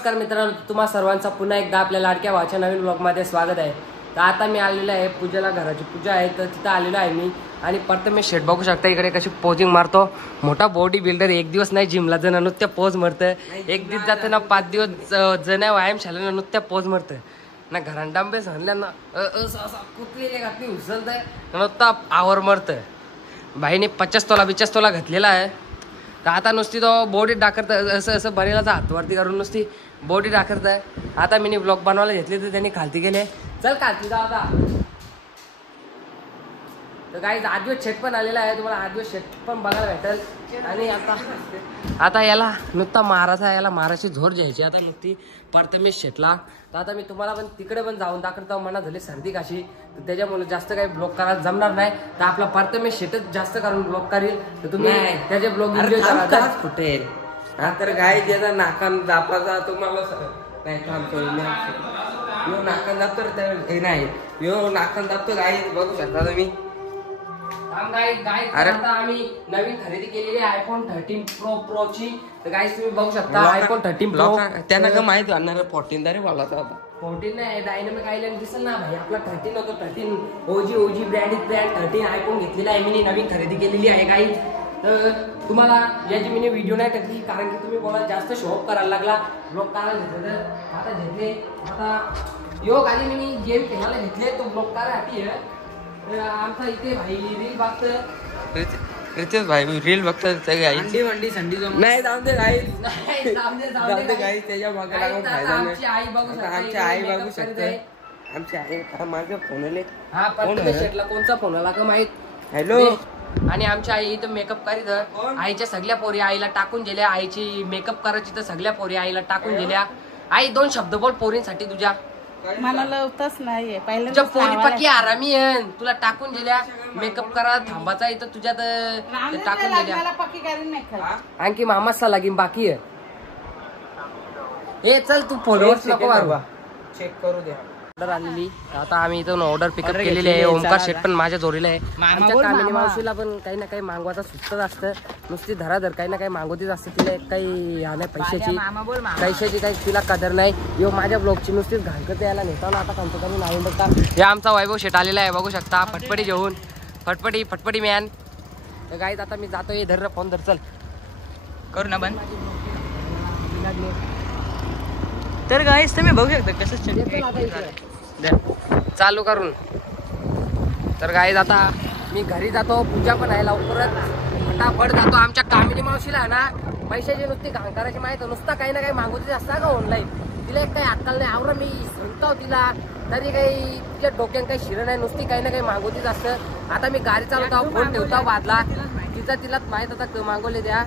नमस्कार मित्रांनो, तुम्हा सर्वांचा पुन्हा एकदा आपल्या लाडक्या भावाच्या नवीन ब्लॉगमध्ये स्वागत आहे। तर आता मी आलेलो आहे पूजेला, घराची पूजा आहे तर तिथं आलेलो आहे मी। आणि प्रथमेश शेठ बघू शकता इकडे कशी पोजिंग मारतो, मोठा बॉडी बिल्डर। एक दिवस नाही जिमला जण नुसत्या पोज मारतं, एक दिवस जातं ना 5 दिवस जण व्यायामशाळेला नुसत्या पोज मारतं ना। घरात डांबे सांगल्या ना कुठलेले घातली उचलतंय नुसता आवर मारतं। भाईने 50 तोला 20 तोला घातलेला आहे। तर आता नुसती तो बॉडी दाखवत असं असं बरेलाचा हातवरती करून नुसती बॉडी दाखवत आहे। आता मी ब्लॉग बनवायला घेतले तर त्यांनी खालती गेले, चल खालती जा आता। तर काही आदिवास शेट पण आलेला आहे, तुम्हाला आदिवास शेट पण बघायला भेटेल। आणि आता याला नुसता मारायचा, याला मारायची झोर द्यायची आता नुसती प्रथमेश शेटला। तर आता मी तुम्हाला पण तिकडे पण जाऊन दाखवतो, मना झाली सर्दी काशी, तर त्याच्यामुळे जास्त काही ब्लॉग करायला जमणार नाही। तर आपला प्रथमेश शेटच जास्त करून ब्लॉग करील, तर तुम्ही त्याचे ब्लॉग एन्जॉय करा। फुटेल तर गाय ज्याचा नाकान दापाचा तुम्हाला नाही थांबतो यो नाकान दाबतो हे नाही, यो नाकान दाबतो गाय बघू शकता तुम्ही। आता आम्ही नवीन खरेदी केलेली आहे आयफोन 13 प्रो ची। तर गाईस तुम्ही बघू शकता आयफोन 13 प्रो त्यांना का माहिती होणार 14 तरी बोला होता। 14 नाही, डायनामिक आयलँड दिसेल ना भाई, आपला 13 होतो। 13 ओजी ब्रँड 13 आयफोन घेतलेला आहे मी, नवीन खरेदी केलेली आहे गाईस। तर तुम्हाला याची मी व्हिडिओ नाही टाकली कारण की तुम्ही बोला जास्त शॉप करायला लागला, ब्लॉग करायला घेतलं तर आता घेतले। आता योग आली मी गेम खेळायला घेतले, तो ब्लॉग करायसाठी आहे। आमचा इथे भाई रील बघतं, रितेश भाई रील बघतात अंडी संडी नाही जाऊन दे गाई, जाऊन दे गाई त्याच्या मागे लागून फायदा नाही। आमची आई बघू शकते, आमची आई बघू शकते, आमची आई माझा फोन आले। हा प्रत्येक शेटला कोणचा फोन आला का माहित, हॅलो। आणि आमची आई इथं मेकअप करीत, आईच्या सगळ्या पोरी आईला टाकून गेल्या, आईची मेकअप करायची तर सगळ्या पोरी आईला टाकून गेल्या। आई 2 शब्द बोल पोरींसाठी तुझ्या। मला लवतच नाहीये पहिलं, तुझ्या पोरी पक्की आरामी आहे, तुला टाकून गेल्या मेकअप करा थांबाचा इथं तुझ्यात टाकून गेल्या। आणखी मामाचा लागीन बाकी आहे। हे चल तू फॉलोअर्स नको मारू, चेक करू दे। ऑर्डर आलेली, आता आम्ही इथून ऑर्डर पिकअप केलेली आहे। ओमकार शेट पण माझ्या जोडीला आहे। आमच्या कामिनी मावशीला पण काही ना काही मागवायचं सुचत असतं, नुसती धराधर काही ना काही मागवतीच असतं। तिला काही नाही पैशाची काही तिला कदर नाही। यो माझ्या ब्लॉगची नुसतीच घाण करते, याला नेता ना आता कमसे कमी नाही बघता। हे आमचा वैभव शेट आलेला आहे, बघू शकता फटफटी घेऊन, फटफटी मॅन। तर गाईज आता मी जातोय, धर फोन धर, चल करू ना बंद। तर गाईस तुम्ही बघू शकता कसं चालू करून। तर गाईज आता मी घरी जातो, पूजा पण आहे लवकरच, फटाफट जातो। आमच्या कामिनी मावशीला ना पैशाची नुसती घाण करायची माहिती, नुसता काही ना काही मागवतीच असतं का ऑनलाईन, तिला एक काही अक्कल नाही। आवरा मी सांगतो तिला, तरी काही तिच्या डोक्यात काही शिरण नाही, नुसती काही ना काही मागवतीच असतं। आता मी गाडी चालवतो, फोन ठेवतो बादला, तिलाच माहित होता मागवले द्या।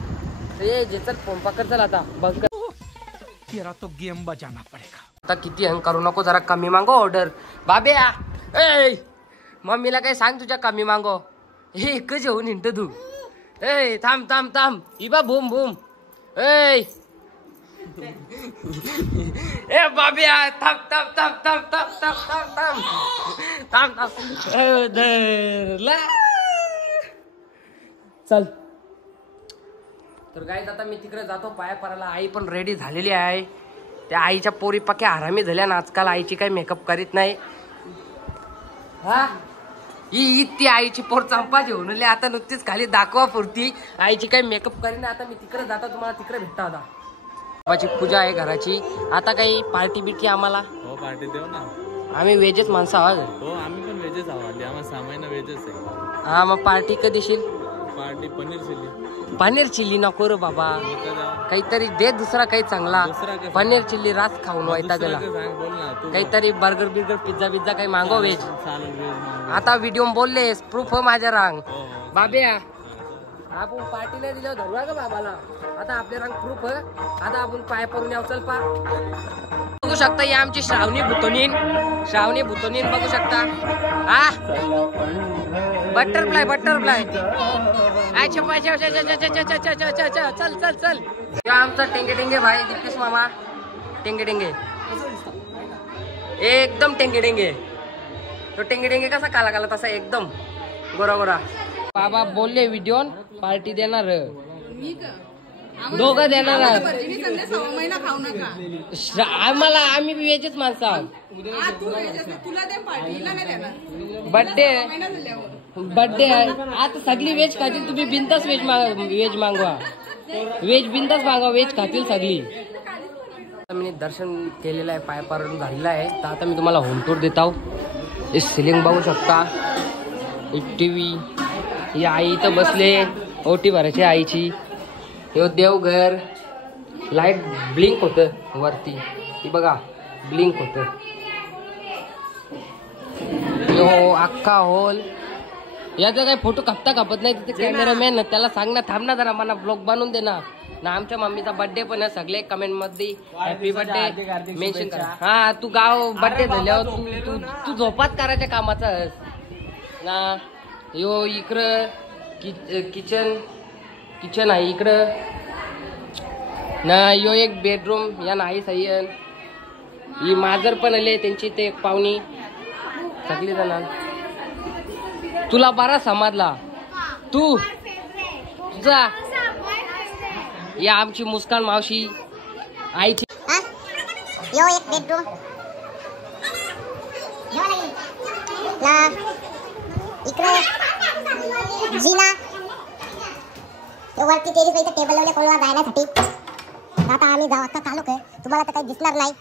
तर जे चल फोन पकड, चल आता बघ तेरा तो गेम बजाना पडेगा। आता किती हंग करू नको, जरा कमी मागो ऑर्डर। बाब्या ए मम्मीला काही सांग तुझ्या कमी मागो, हे एकच येऊन हिंट तू। ए थांब इबा बूम ए ए बाब्या थांब चल। तर गाईज आता मी तिकडे जातो पाया पडायला, आई पण रेडी झालेली आहे। त्या आईच्या पोरी पक्या आरामी झाल्या ना आजकाल, आईची काही मेकअप करीत नाही। हा ही ती आईची पोर चंपा घेऊन आता नुकतीच खाली दाखवा पुरती, आईची काही मेकअप करीन। आता मी तिकडे जातो, तुम्हाला तिकडे भेटता होता। बाबाची पूजा आहे घराची, आता काही पार्टी बिर्टी आम्हाला? हो पार्टी देऊ ना, आम्ही वेजच माणसं आहोत। हो आम्ही पण वेजच आहोत, आम्हाला 6 महिना वेजच आहे। हा मग पार्टी कधी देशील? पार्टी पनीर चिल्ली नको रे बाबा, काहीतरी दे दुसरा काही चांगला। पनीर चिल्ली रात खाऊन व्हायचा गेला, काहीतरी बर्गर बिर्गर पिझ्झा काही मागव वेज। आता व्हिडिओ बोललेस प्रूफ माझ्या रांग बाब्या, आपण पार्टी नाही दिलं धरूया का बाबाला, आता आपल्या रांग प्रूफ। आता आपण पाय पडून याव, चल पा बघू शकता, ही आमची श्रावणी भुतोनीन बघू शकता। हा बटरफ्लाय चल। आमचा टेंगे भाई दीपेश मामा, टेंगे एकदम टेंगे। तो टेंगे कसा काला तसा एकदम गोरा। बाबा बोलले व्हिडिओ पार्टी देणार, दोघं देणार आहात. भरलेली संडे 6 महिना खाऊ नका. आम्हाला आम्ही वेजच माणसं आहोत. तू वेळेस तुला दे पार्टीला नाही देणार. बड्डे महिना झाल्यावर बड्डे आता सगळी वेज खातील. तुम्ही बिनतास वेज मागवा. वेज बिनतास मागवा. वेज खातील सगळी. मी दर्शन केलेलं आहे, पाय पारून झालेलं आहे. तर आता मी तुम्हाला होम टूर देत आहोत. सिलिंग बघू शकता. एक टीव्ही. ही आई इथं बसले ओटी भरायची आईची. हे देवघर. लाईट ब्लिंक होतं वरती. ही बघा ब्लिंक होतं. हो अख्खा हॉल. याचा काही फोटो कापत नाही. तिथे कॅमेरामॅन त्याला सांग ना, थांब ना जरा, मला ब्लॉग बनवून दे ना. आमच्या मम्मीचा बर्थडे पण आहे. सगळे कमेंट मध्ये हॅपी बर्थडे मेन्शन करा. हा तू गाव बर्थडे झाल्यावर तू झोपात करायच्या कामाचा ना. यो इकडं किचन आहे इकडं ना. यो एक बेडरूम या नाही सय्यन. ही माजर पण आले त्यांची ते पाहुणी सगळी जण. तुला बरा समजला तू तुझा. या आमची मुस्कान मावशी आईची. यो एक बेडरूम ना. इकडे जिना. वरती टेरिस इथं टेबल लावले कोणाला जाण्यासाठी. आता आम्ही जाऊ. आता चालू आहे. तुम्हाला तर काही दिसणार नाही.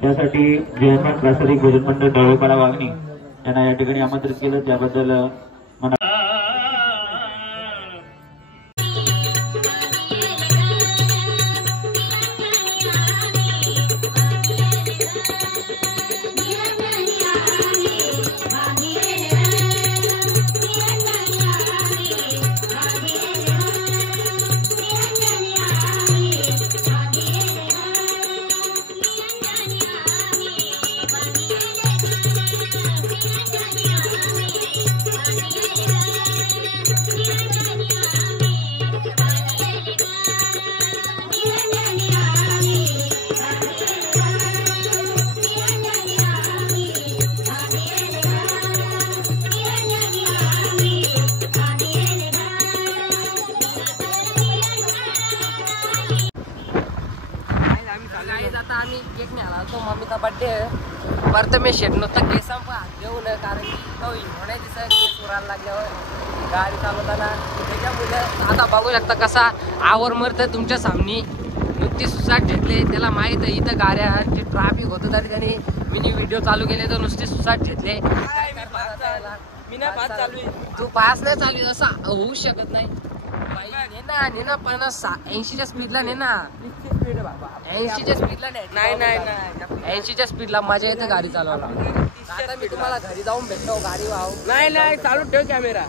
त्यासाठी जयमत प्रासादिक भोजन मंडळ ढवळपाडा वागणी यांना या ठिकाणी आमंत्रित केलं. त्याबद्दल आम्ही केक नाही आला तो मम्मीचा बर्थडे. प्रथमेश शेट नुसतं केसां पण हात देऊ नये, कारण की तो होण्या दिसत केस उरायला लागल्यावर गाडी चालवताना. त्याच्यामुळे आता बघू शकता कसा आवर मरतं तुमच्या सामनी. नुकती सुसाट घेतले. त्याला माहीत आहे इथं गाड्यांची ट्रॅफिक होतं, तरी त्यांनी मिनी व्हिडिओ चालू केले तर नुसते सुसाट घेतले. तू पास नाही चालू असं होऊ शकत नाही. ने ना 50-80च्या स्पीडला ने ना. 80च्या स्पीडला नाही 80च्या स्पीडला मजा येते गाडी चालवायला. आता मी तुम्हाला घरी जाऊन भेटतो. गाडी वाहू नाही चालू ठेव कॅमेरा.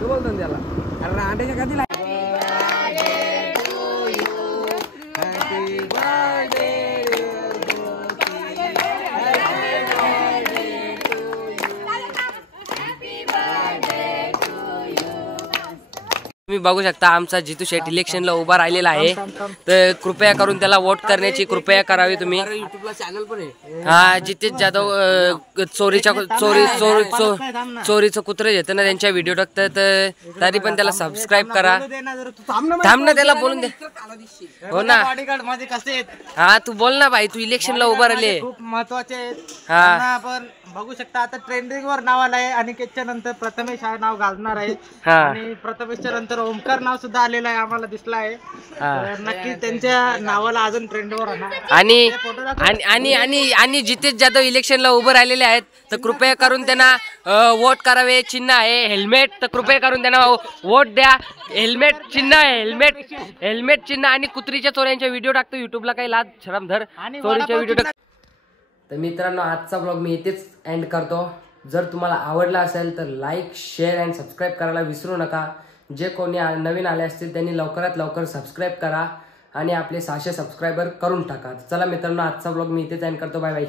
तू बोलतो त्याला. अरे अंड्याच्या कधी तुम्ही बघू शकता आमचा जितू शेट इलेक्शनला उभा राहिलेला आहे. तर कृपया करून त्याला वोट करण्याची कृपया करावी तुम्ही. युट्यूबला चॅनल पण आहे. हा जितेश जाधव चोरीचं कुत्रे घेतं ना त्यांच्या व्हिडिओ टाकतात. तरी पण त्याला सबस्क्राईब करा. थांब ना त्याला बोलून दे. हो ना. माझे कसे आहेत. हा तू बोल ना भाई. तू इलेक्शनला उभा राहिले. खूप महत्वाचे आहेत. हा आपण बघू शकता आता ट्रेंडिंग वर नाव आलं आहे. अनिकेतच्या नंतर प्रथमेश हा नाव घालणार आहे. हा. आणि प्रथमेशच्या नंतर ओमकार नाव सुद्धा आलेलं आहे. आम्हाला दिसलं आहे. नक्की त्यांच्या नावाला अजून ट्रेंड वर आणि जितेश जाधव इलेक्शनला उभं राहिलेले आहेत. तर कृपया करून त्यांना वोट करावे. चिन्ह आहे हेल्मेट. तर कृपया करून त्यांना वोट द्या. हेल्मेट चिन्ह आहे. हेल्मेट चिन्ह. आणि कुत्रीच्या चोऱ्यांच्या व्हिडिओ टाकतो युट्यूबला. काही लाज शरम धर. चोरीच्या व्हिडिओ टाक. तर मित्रांनो आजचा ब्लॉग मी इथेच एंड करतो. जर तुम्हाला आवडला असेल तर लाईक शेअर अँड सबस्क्राईब करायला विसरू नका. जे कोणी नवीन आले असतील त्यांनी लवकरात लवकर सबस्क्राईब करा आणि आपले 600 सबस्क्रायबर करून टाका. चला मित्रांनो आजचा ब्लॉग मी इथेच एंड करतो. Bye bye.